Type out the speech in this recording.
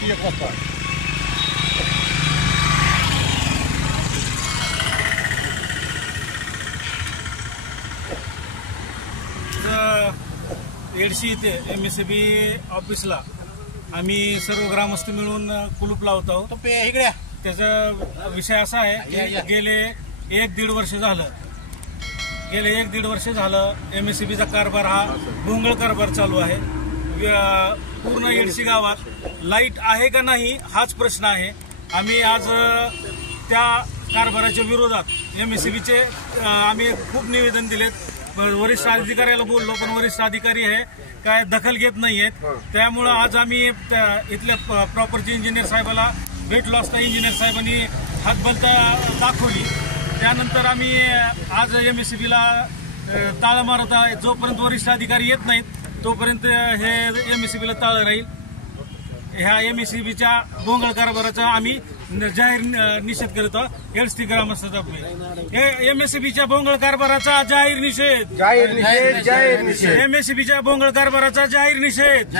रात्री 1 वाजता एडशी इथे MSCB ऑफिसला आम्ही सर्व ग्रामस्थ मिळून कुलूप लावत आहोत. त्याचा विषय असा आहे की गेले 1-1.5 वर्ष झालं MSCBचा कारभार हा भोंगळ कारभार चालू आहे. पूर्ण एडशी गावात लाईट आहे का नाही हाच प्रश्न आहे. आम्ही आज त्या कारभाराच्या विरोधात MSCBचे आम्ही खूप निवेदन दिलेत. वरिष्ठ अधिकाऱ्याला बोललो पण वरिष्ठ अधिकारी हे काय दखल घेत नाहीयेत. त्यामुळं आज आम्ही इथल्या प्रॉपर्टी इंजिनियर साहेबाला भेटलो असता इंजिनियर साहेबांनी हातबलता दाखवली. त्यानंतर आम्ही आज MSCBला ताळं मारत आहे. जोपर्यंत वरिष्ठ अधिकारी येत नाहीत तोपर्यंत हे MSCBला ताळं राहील. ह्या MSCBच्या भोंगळ कारभाराचा आम्ही जाहीर निषेध करत आहोत. एडशी ग्रामस्थांतर्फे MSCBच्या भोंगळ कारभाराचा जाहीर निषेध. MSCBच्या भोंगळ कारभाराचा जाहीर निषेध.